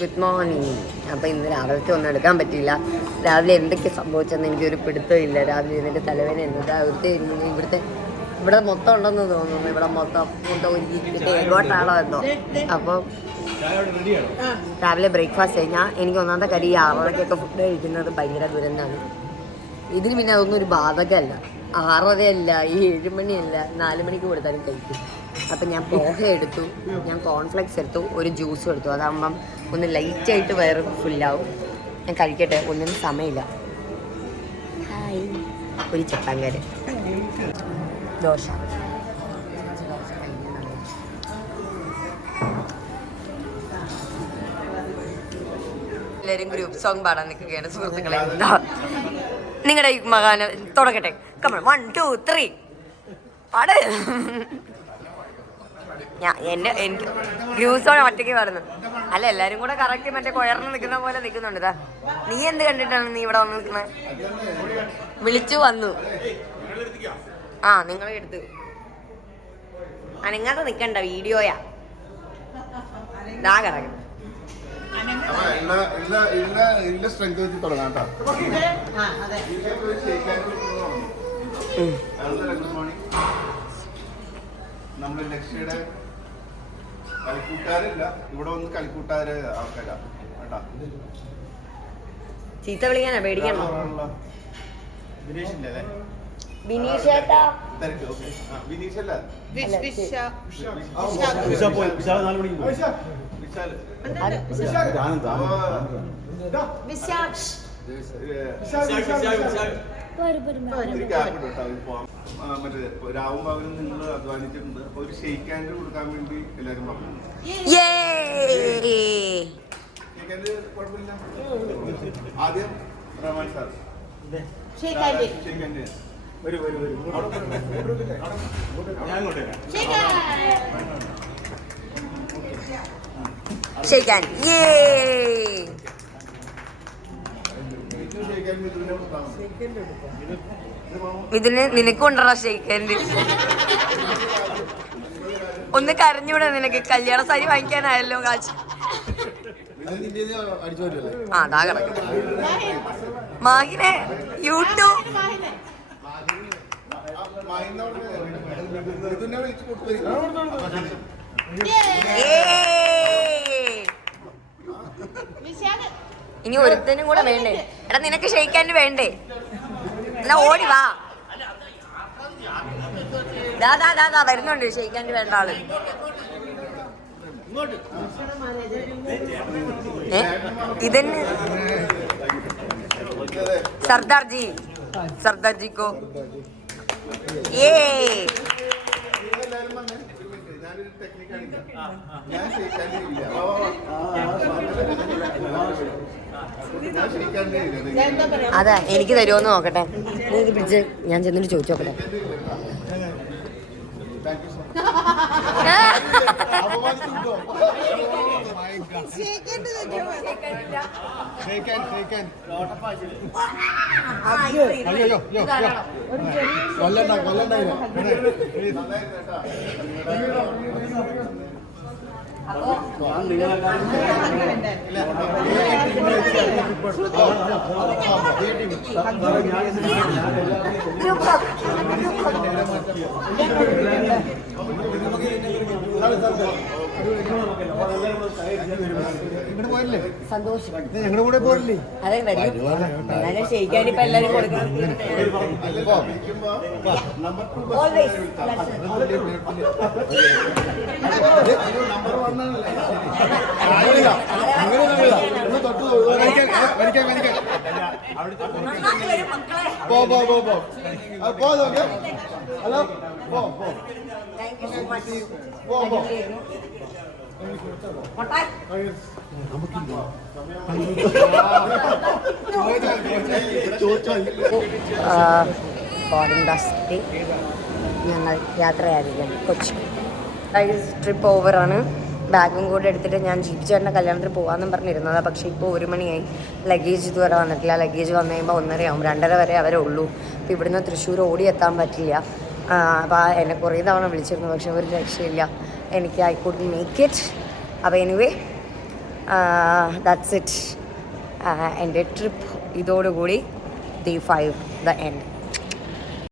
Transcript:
Good morning. അപ്പോൾ ഇന്ന് രാവിലത്തെ ഒന്നും എടുക്കാൻ പറ്റിയില്ല. രാവിലെ എന്തൊക്കെ സംഭവിച്ചെന്ന് എനിക്കൊരു പിടുത്തമില്ല. രാവിലെ എന്നിട്ട് തലവേദന എന്താ ഇവിടെ മൊത്തം ഉണ്ടെന്ന് തോന്നുന്നു. ഇവിടെ മൊത്തം എങ്ങോട്ടാണോ എന്തോ. അപ്പോൾ രാവിലെ ബ്രേക്ക്ഫാസ്റ്റ് കഴിഞ്ഞാൽ എനിക്ക് ഒന്നാമത്തെ കാര്യം ഈ 6:30 ഫുഡ് കഴിക്കുന്നത് ഭയങ്കര ദുരന്തമാണ്. ഇതിന് പിന്നെ അതൊന്നും ഒരു ബാധകമല്ല. 6:30 ഈ 7 മണിയല്ല, 4 മണിക്ക് കൊടുത്താലും കഴിക്കും. അപ്പം ഞാൻ പോഹ എടുത്തു, ഞാൻ കോൺഫ്ലെക്സ് എടുത്തു, ഒരു ജ്യൂസും എടുത്തു. അതാകുമ്പം ഒന്ന് ലൈറ്റായിട്ട് വയറ് ഫുള്ളാവും. ഞാൻ കഴിക്കട്ടെ, ഒന്നിനും സമയമില്ല. ഹായ്, ഒരു ചപ്പാങ്കാര് ദോശ. എല്ലാവരും ഗ്രൂപ്പ് സോങ് പാടാൻ നിൽക്കുകയാണ് സുഹൃത്തുക്കളെ. നിങ്ങളുടെ ഈ മകാന തുടങ്ങട്ടെ. കമൺ, 1 2 3 പാട്. എനിക്ക് ഗ്രൂപ്പ് സോങ് ഒറ്റയ്ക്ക് പാടുന്നു. അല്ല, എല്ലാരും കൂടെ കറക്റ്റ് മറ്റേ കൊയർന്ന് നിൽക്കുന്ന പോലെ നിൽക്കുന്നുണ്ട്. നീ എന്ത് കണ്ടിട്ടാണ് നീ ഇവിടെ വന്ന് നിൽക്കുന്നത്? വിളിച്ചു വന്നു. ആ, നിങ്ങളെ എടുത്ത് അനങ്ങാതെ നിൽക്കണ്ട, വീഡിയോയാ. ഇതാ കിടക്കണം. നമ്മള് ലക്ഷ്യയുടെ കളിക്കൂട്ടുകാരില്ല, ഇവിടെ വന്ന് കളിക്കൂട്ടുകാര് ആൾക്കാരാ കേട്ടാ. ചീത്ത വിളിക്കാനാ, പേടിക്കണോ? ബിനീഷില്ലേ? ബിനീഷേട്ടാ, ബിനീഷല്ല, മറ്റേ രാവും പകലും നിങ്ങൾ അധ്വാനിച്ചിട്ടുണ്ട്. അപ്പൊ ഒരു ഷെയ്ക്ക് ഹാൻഡ് കൊടുക്കാൻ വേണ്ടി എല്ലാരും പറഞ്ഞു. ഷെയ്ക്ക് ഹാൻഡ് കുഴപ്പമില്ല. ആദ്യം റഹ്മാൻ സാർ ഷെയ്ക്ക് ഹാൻഡ് വരൂ. ഇതിന് നിനക്ക് കൊണ്ടുവരാ ഷെയ്ക്കാൻഡ്. ഒന്ന് കരഞ്ഞൂടെ നിനക്ക്? കല്യാണ സാരി വാങ്ങിക്കാനായല്ലോ കാശ്. അതാ കിടക്കും മാഹിനെ യൂട്യൂബ്. ഇനി ഒരുത്തനും കൂടെ വേണ്ടേ? എടാ, നിനക്ക് ഷെയ്ക്കാൻഡ് വേണ്ടേ? എന്നാ ഓടി വാ. ദാ വരുന്നുണ്ട് ഷെയ്ക്കാൻഡ് വേണ്ട ആള്. ഇതിന് സർദാർജിക്കോ അതാ എനിക്ക് തരുമോന്ന് നോക്കട്ടെ. നീ ഇത് പിടിച്ച് ഞാൻ ചെന്നിട്ട് ചോദിച്ചു നോക്കട്ടെ. സന്തോഷം. ഞങ്ങളുടെ കൂടെ പോരല്ലേ? അതെ, എന്നാലും ഷെയ്ക്കാൻ ഇപ്പൊ എല്ലാരും കൊടുക്കണം. ഞങ്ങൾ യാത്രയായിരിക്കും കൊച്ചി. ട്രിപ്പ് ഓവറാണ്. ബാഗും കൂടെ എടുത്തിട്ട് ഞാൻ ജീപ്പ് ചേട്ടൻ്റെ കല്യാണത്തിന് പോകാമെന്നും പറഞ്ഞിരുന്നതാണ്. പക്ഷേ ഇപ്പോൾ 1 മണിയായി, ലഗേജ് ഇതുവരെ വന്നിട്ടില്ല. ലഗേജ് വന്നു കഴിയുമ്പോൾ 1:30 ആവും. 2:30 വരെ അവരെ ഉള്ളൂ. അപ്പോൾ ഇവിടുന്ന് തൃശ്ശൂർ ഓടിയെത്താൻ പറ്റില്ല. അപ്പോൾ എന്നെ കുറേ തവണ വിളിച്ചിരുന്നു, പക്ഷെ ഒരു രക്ഷയില്ല. എനിക്ക് ഐ കുഡ് മേക്ക് ഇറ്റ്. അപ്പോൾ എനിവേ ദാറ്റ്സ് ഇറ്റ്. എൻ്റെ ട്രിപ്പ് ഇതോടുകൂടി day 5 ദ എൻഡ്.